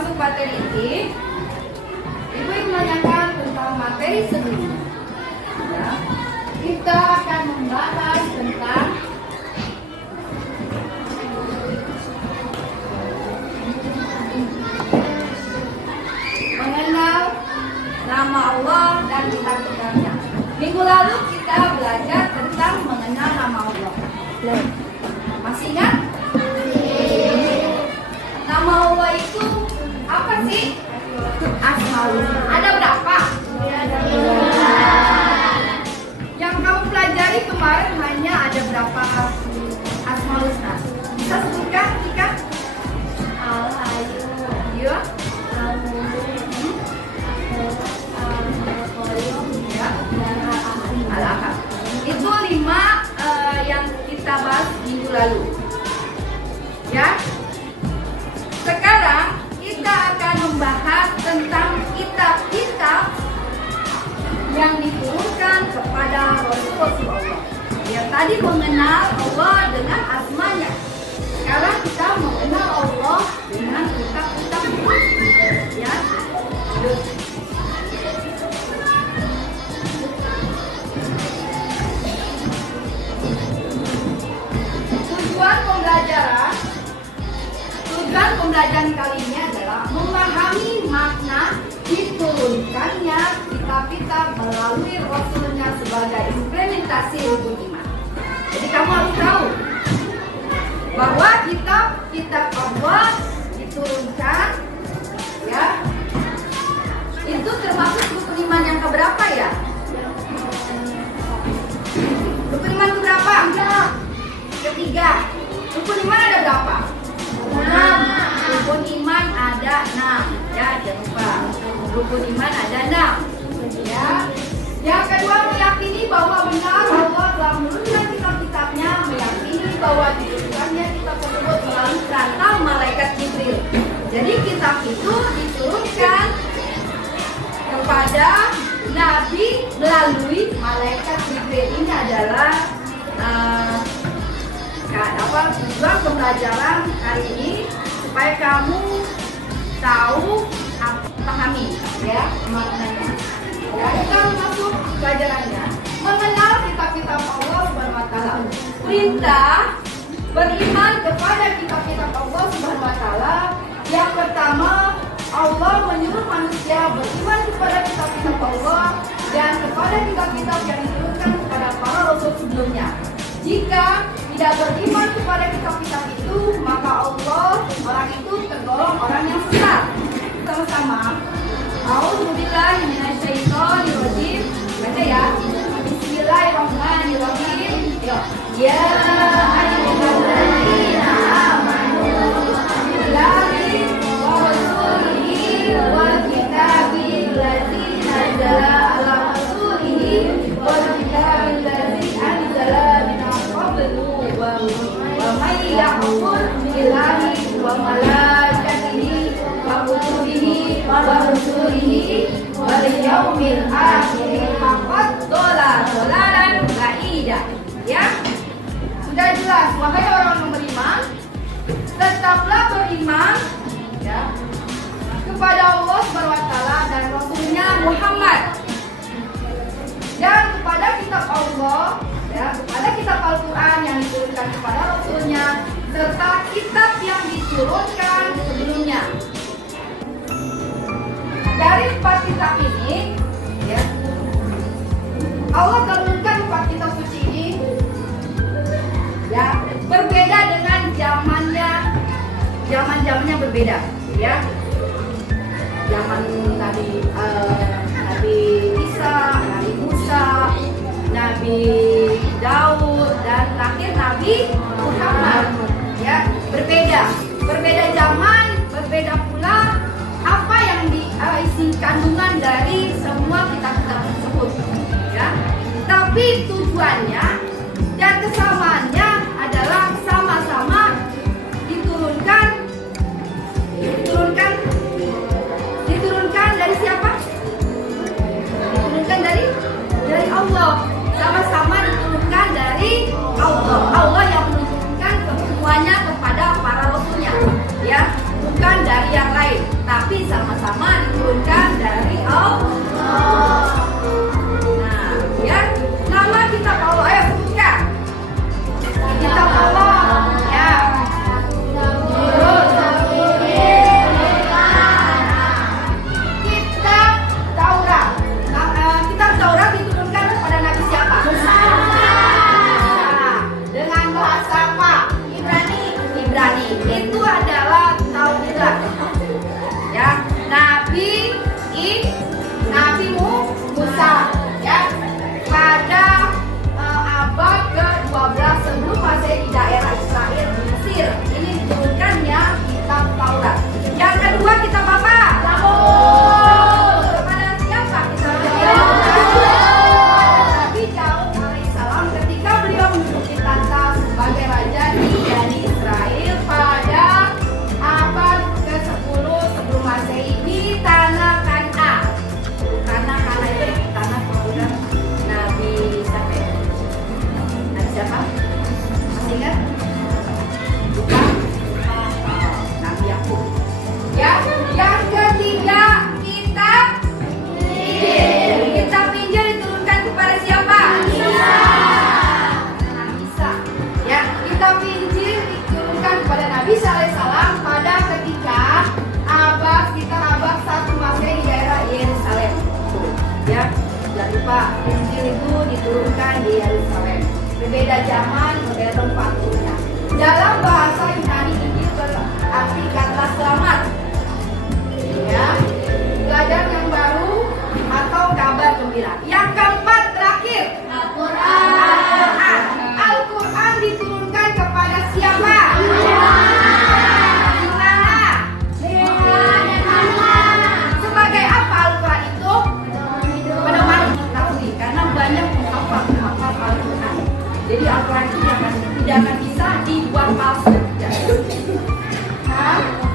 masuk materi ini, Ibu ingin menanyakan tentang materi sebelumnya. Ya, kita akan membahas tentang mengenal nama Allah dan kitab-kitabnya. Minggu lalu kita belajar tentang mengenal nama Allah. Masih ingat? Nama Allah itu apa sih? Asmaul. Ada berapa? Yang kamu pelajari kemarin hanya ada berapa Asmaul Husna? Bisa sebutkan, Tika? Al-Hayyu, Iya. Al-Mu'min, Al-Qayyum, Ya. dan Al-Ahad. Al-Ahad. Itu 5 yang kita bahas minggu lalu. Ya. Sekarang kita akan membahas tentang kitab-kitab yang diturunkan kepada Rasulullah. Yang tadi mengenal Allah dengan asmanya. Sekarang kita mengenal Allah dengan kitab-kitab. Ya. Tujuan pembelajaran kali ini adalah memahami makna diturunkannya kitab-kitab melalui Rasulnya sebagai implementasi rukun iman. Jadi kamu harus tahu bahwa kitab-kitab Allah diturunkan, ya, itu termasuk rukun iman yang keberapa ya? Rukun iman keberapa? Ketiga. Rukun iman ada berapa? 6. Rukun iman ada 6. Ya, jangan lupa. Rukun iman ada 6. Ya. Yang kedua, meyakini bahwa benar Allah telah menurunkan kitab-kitabnya, meyakini bahwa diturunkannya kitab tersebut melalui perantara malaikat Jibril. Jadi kitab itu diturunkan kepada Nabi melalui malaikat Jibril. Ini adalah tujuan pembelajaran hari ini supaya kamu tahu, pahami ya maknanya. Ya, kita masuk pelajarannya. Mengenal kitab-kitab Allah Subhanahu wa taala. Perintah beriman kepada kitab-kitab Allah Subhanahu wa taala. Yang pertama, Allah menyuruh manusia beriman kepada kitab-kitab Allah dan kepada kitab-kitab yang diturunkan kepada para rasul sebelumnya. Jika tidak beriman kepada kitab-kitab itu, maka Allah, orang itu tergolong orang yang sesat. Sama-sama. A'udzubillahi minasyaitonirrajim. Baca ya. Bismillahirrahmanirrahim. Ya ayyuhalladzina amanu billahi wa rasulihi wal kitabil ladzi nazzala ala rasulihi wal kitabil ladzi anzala min qablu wa may yakfur billahi wa malaikatihi wa kutubihi wa rusulihi wal yaumil akhir faqad dhalalan ba'ida. Ya, sudah jelas. Wahai orang yang beriman, tetaplah beriman, ya, kepada Allah Subhanahu wa taala dan Rasulnya Muhammad, dan kepada kitab Allah, ya, kepada kitab Al-Quran yang diturunkan kepada Rasulnya, serta kitab yang diturunkan sebelumnya. Dari 4 kitab ini, ya, Allah turunkan 4 kitab suci ini, ya, berbeda dengan zaman-zamannya berbeda, ya. Zaman Nabi Isa, Nabi Musa, Nabi Daud, dan terakhir Nabi Muhammad, ya, berbeda zaman, berbeda pula apa yang diisi kandungan dari semua kitab-kitab tersebut, ya. Tapi tujuannya dan kesamaannya adalah sama-sama diturunkan dari siapa? Diturunkan dari Allah. Sama-sama diturunkan dari Allah. Allah yang menurunkan semuanya kepada para rasulnya, ya, bukan dari nabi yang lain, tapi sama-sama diturunkan dari Allah. Nah, ya, nama kitab Allah, ayo sebutkan. Kitab Allah, ya. Kitab Taurat. Kitab Taurat diturunkan kepada Nabi siapa? Musa. Dengan bahasa apa? Ibrani. Itu adalah Taurat. Ya, Nabi Musa, ya. Pada abad ke-12 sebelum Masehi di daerah Israel di Mesir. Ini diturunkannya kitab Taurat. Yang kedua kitab apa? Zabur. Kepada siapa kitab Zabur? Nabi Daud alaihissalam ketika beliau menduduki tahta sebagai raja di Bani Israel pada abad ke-10 sebelum Masehi di tanah Kan'an. Tanah Kan'an itu tanah kelahiran Nabi siapa? Nabi siapa? Masih ingat? Bukan? Nabi Yakub. Ya, yang ketiga kitab Injil. Kitab Injil diturunkan kepada siapa? Nabi Isa. Ya, kitab Injil diturunkan kepada Nabi Isa alaihissalam pada ketika sekitar abad 1 Masehi di daerah Yerusalem. Ya, jangan lupa Injil itu diturunkan di Yerusalem. Berbeda zaman, berbeda tempat turunnya. Dalam bahasa Yunani Injil berarti kata selamat. Ya, pelajaran yang baru atau kabar gembira. Yang keempat terakhir, Al-Quran diturunkan kepada siapa? Sebagai apa Al-Quran itu? Pedoman tafsir, karena banyak menghafal Al-Quran. Jadi Al-Quran itu tidak akan bisa dibuat palsu.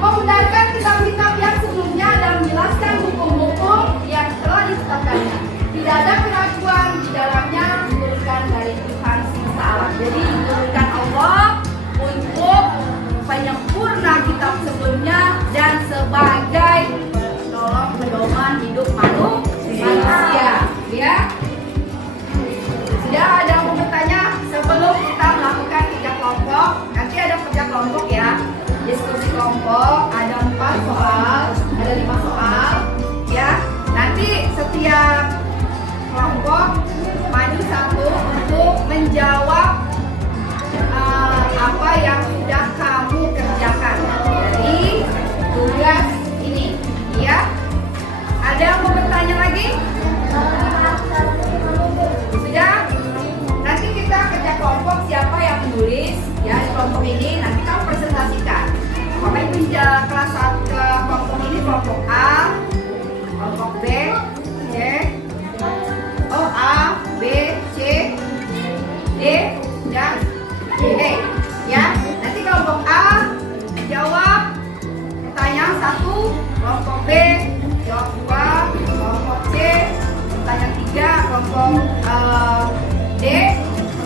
Menggunakan kitab-kitab yang sebelumnya dan menjelaskan hukum-hukum yang telah ditetapkannya. Tidak ada keraguan di dalamnya, diturunkan dari Tuhan semesta alam. Jadi diturunkan Allah untuk penyempurna kitab sebelumnya dan sebagai penolong pedoman hidup manusia. Ya. Sudah ada yang mau bertanya sebelum kita melakukan kerja kelompok? Nanti ada kerja kelompok ya. Diskusi kelompok ada 4 soal, ada 5 soal, ya. Nanti setiap kelompok maju satu untuk menjawab apa yang sudah kamu kerjakan dari tugas ini, ya. Ada yang mau bertanya lagi? Sudah? Nanti kita kerja kelompok siapa yang menulis ya di kelompok ini nanti kamu presentasikan. Bapak Ibu kelas 1 ke kelompok ini kelompok A, kelompok B, C, A, B, C, D, dan E. Ya, nanti kelompok A jawab pertanyaan 1, kelompok B jawab 2, kelompok C pertanyaan 3, kelompok D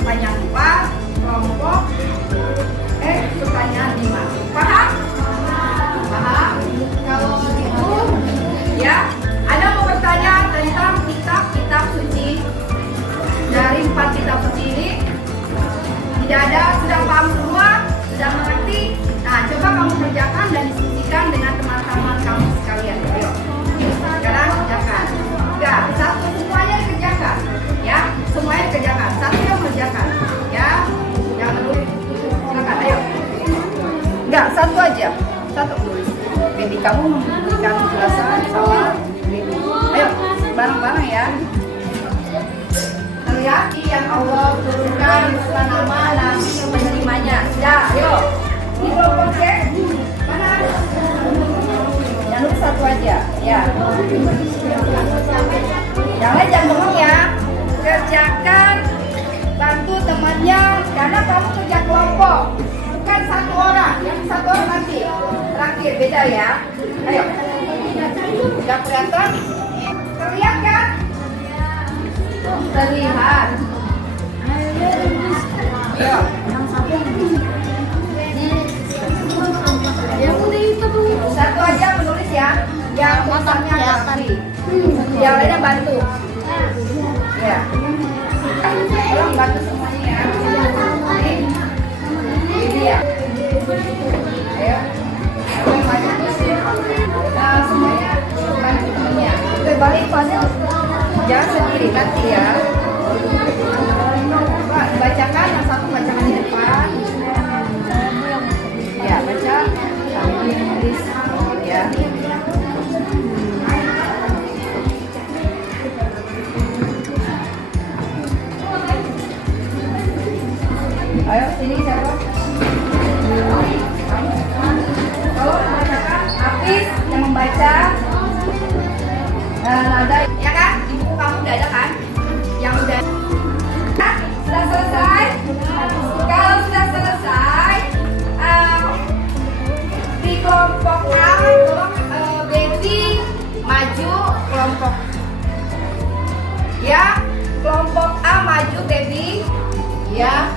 pertanyaan 4, kelompok E pertanyaan 5. Paham? Paham? Kalau gitu ya, ada mau bertanya tentang kitab-kitab suci dari 4 kitab suci ini? Tidak ada, sudah paham semua? Sudah mengerti? Nah, coba kamu kerjakan dan diskusikan dengan teman-teman kamu sekalian. Ayo, sekarang kerjakan. Enggak, satu semuanya dikerjakan. Ya, semuanya dikerjakan. Satu yang mengerjakan. Ya, jangan dulu. Silakan, ayo. Enggak, satu aja. Satu tulis. Baby kamu memberikan penjelasan soal baby. Ayo, bareng-bareng ya. Teriyaki yang Allah turunkan setelah nama Nabi yang menerimanya. Ya, ayo. Ini kelompok C. Mana? Yang nulis satu aja. Ya. Jangan bengong ya. Kerjakan, bantu temannya karena kamu kerja kelompok. Bukan satu orang, yang satu orang nanti terakhir beda ya. Ayo, sudah kelihatan? Terlihat kan? Terlihat. Ayo, yang satu yang udah itu Satu aja menulis ya. Yang tulisannya Raffi. Yang lainnya bantu. Ya. Tolong bantu semuanya ya. Ini ya. Ayo. Nah, semuanya bantu temennya. Oke, balik Fadil. Jangan sendiri nanti ya. Pak, bacakan yang satu bacakan di depan. Ya, baca sambil nulis ya. Ayo sini siapa? Kalau membacakan Hafiz yang membaca. Ada ya kan? Di buku kamu udah ada kan? Yang udah. Nah, sudah selesai. Kalau sudah selesai, di kelompok A, tolong Betty maju kelompok. Ya, kelompok A maju Betty. Ya.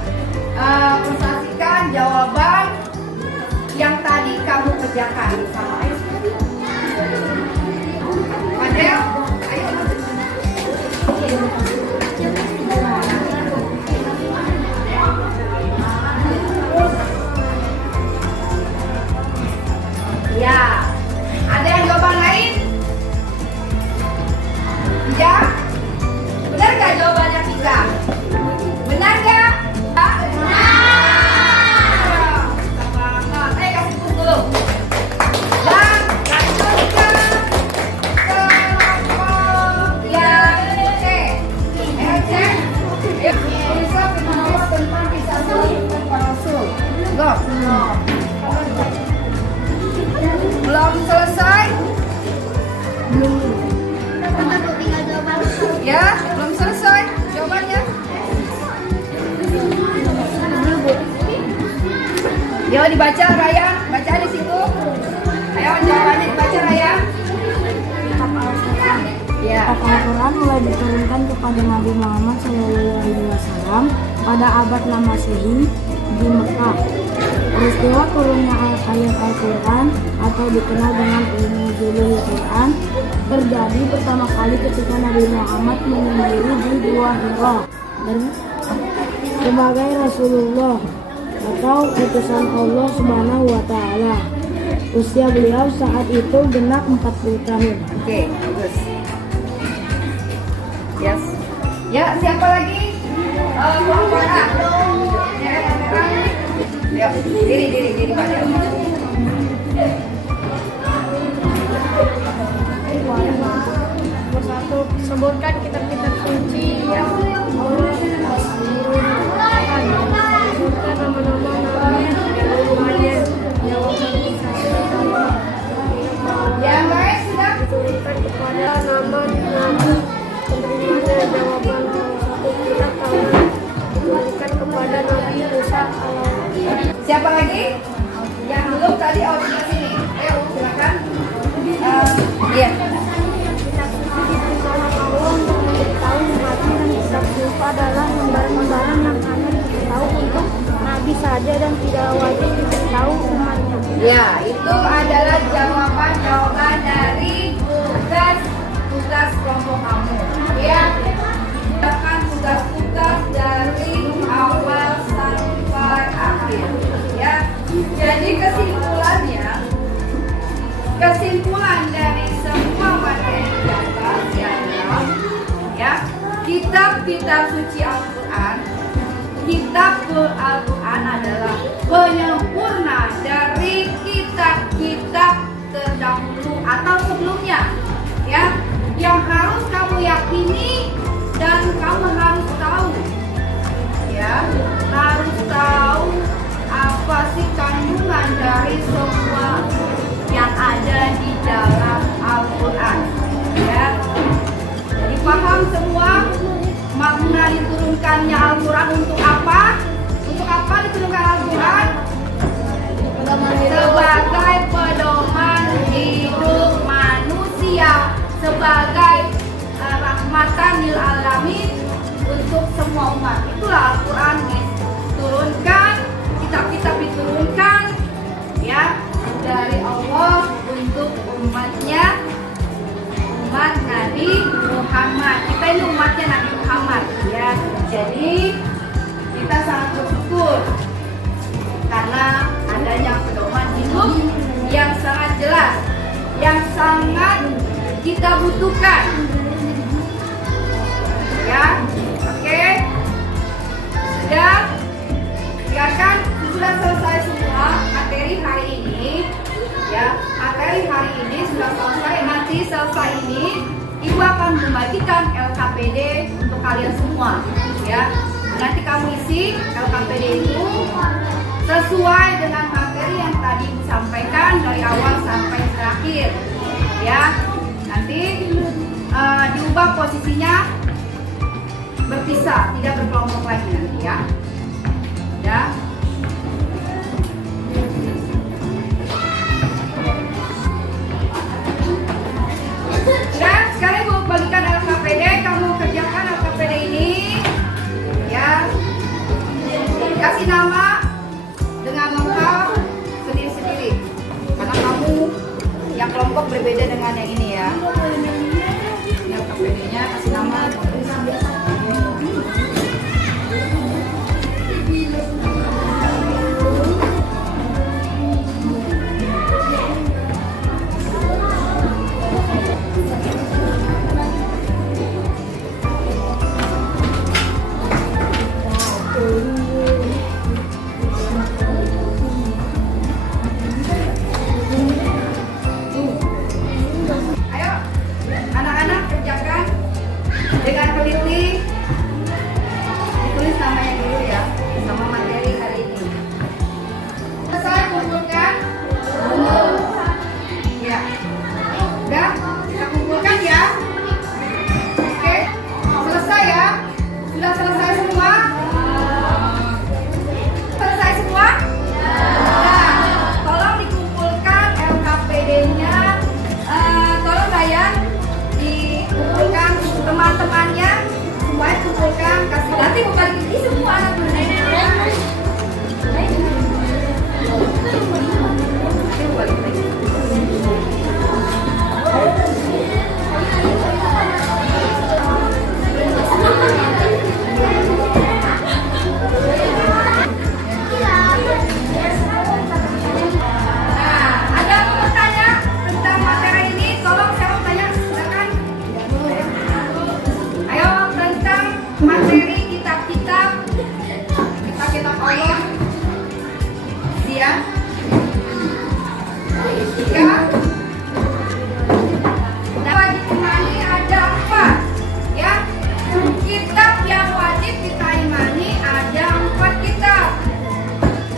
Presentasikan jawaban yang tadi kamu kerjakan sama Ais. Adel, ayo. Ya, ada yang jawaban lain? Ya, benar nggak jawabannya Vika? Benar nggak? Belum selesai? Ya, belum selesai jawabannya. Yo, dibaca Raya, baca di situ. Ayo jawabannya dibaca Raya. Ya. Al-Quran mulai diturunkan kepada Nabi Muhammad SAW pada abad Masehi di Mekah. Peristiwa turunnya ayat Al-Quran atau dikenal dengan Nuzulul Quran terjadi pertama kali ketika Nabi Muhammad menyendiri di Gua Hira dan sebagai Rasulullah atau utusan Allah Subhanahu wa Ta'ala. Usia beliau saat itu genap 40 tahun. Oke, bagus. Yes. Ya, siapa lagi? Kelompok A. Ya, diri Pak. Satu, sebutkan kitab-kitab suci yang Allah sebutkan nama-nama nabi jawabannya Yang lain sudah diturunkan kepada nama nabi penerimanya jawaban satu kitab Taurat diturunkan kepada Nabi Musa alaihi. siapa lagi? Yang belum tadi di sini. Ayo silakan. Iya. Kitab suci diberikan Allah untuk memberitahu umatnya dan kitab suci adalah lembaran-lembaran yang hanya diberitahu untuk Nabi saja dan tidak wajib diberitahu umatnya. Ya, itu adalah jawaban dari tugas kelompok kamu. Ya, akan tugas-tugas dari awal sampai akhir. Ya, jadi kesimpulan dari semua materi di atas ya, kitab suci Al-Quran. Kitab Al-Quran adalah penyempurna dari kitab-kitab terdahulu atau sebelumnya, ya, yang harus kamu yakini dan kamu harus tahu, ya, harus tahu apa sih kandungan dari semua yang ada di dalam Al-Quran, ya. Jadi paham semua makna diturunkannya Al-Quran untuk apa? Untuk apa diturunkan Al-Quran? Sebagai pedoman hidup manusia, sebagai rahmatan lil alamin untuk semua umat. Itulah Al-Quran diturunkan, kitab-kitab diturunkan, ya, dari Allah membagikan LKPD untuk kalian semua, ya. Nanti kamu isi LKPD itu sesuai dengan materi yang tadi disampaikan dari awal sampai terakhir, ya. Nanti diubah posisinya berpisah, tidak berkelompok lagi nanti, ya. Ya. Dan sekarang ibu bagikan LKPD, kamu kerjakan LKPD ini, ya. Kasih nama dengan lengkap sendiri-sendiri, karena kamu yang kelompok berbeda dengan yang ini, ya. Ini LKPD-nya kasih nama. Ayo, anak-anak kerjakan dengan teliti. Ditulis namanya dulu, ya, sama materi hari ini. Selesai, kumpulkan. Ya, udah kita kumpulkan, ya. Oke, selesai, ya. Sudah selesai semua? Selesai semua? Nah, tolong dikumpulkan LKPD-nya. Tolong ya, dikumpulkan teman-temannya, semuanya kumpulkan, kasih. Nanti mau balik ini semua anak materi kitab-kitab Allah, ya. Ya. Dan wajib imani ada 4, ya. Kitab yang wajib kita imani ada 4 kitab.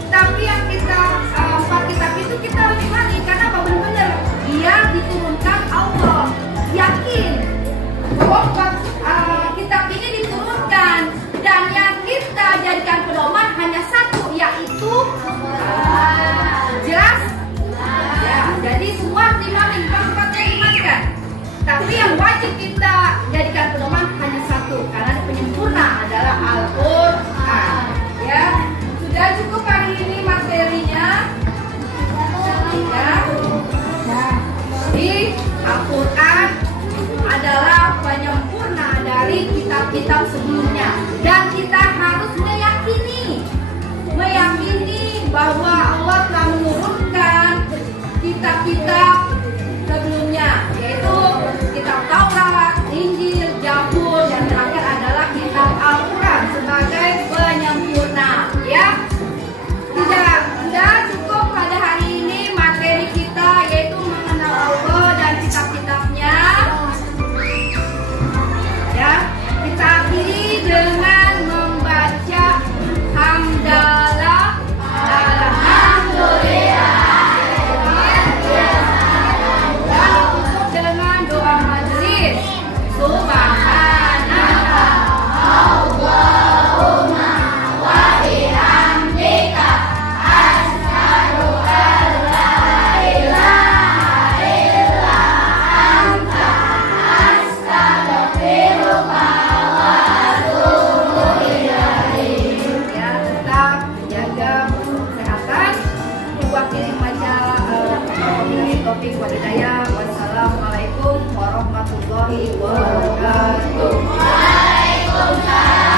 Tapi yang kita 4 kitab itu kita harus imani karena apa? Benar-benar dia diturunkan Allah. Yakin bahwa kitab ini diturunkan dan yang kita jadikan pedoman hanya 1, yaitu jelas, ya. Jadi semua dimana kita imankan. Tapi yang wajib kita jadikan pedoman hanya 1 karena penyempurna adalah Al-Quran, ya. Sudah cukup hari ini materinya, ya. Di Al-Quran adalah penyempurna dari kitab-kitab sebelumnya, dan kita harus meyakini bahwa Allah telah menurunkan kitab-kitab sebelumnya, yaitu kitab Taurat, Injil, Zabur, dan terakhir adalah kitab Al-Quran sebagai penyempurna, ya. Tidak cukup pada hari ini materi kita yaitu mengenal Allah dan kitab-kitabnya. Ya, kita akhiri dengan membaca hamdalah, alhamdulillah, dan tutup dengan doa majelis. Subhanaka Allahumma wa bihamdika asyhadu an la ilaha illa anta astaghfiruka wa atubu ilaik. Ya, tetap jaga kesehatan. Diwakili majalah Topik Wadidaya. Wassalamualaikum warahmatullahi wabarakatuh. Waalaikumsalam.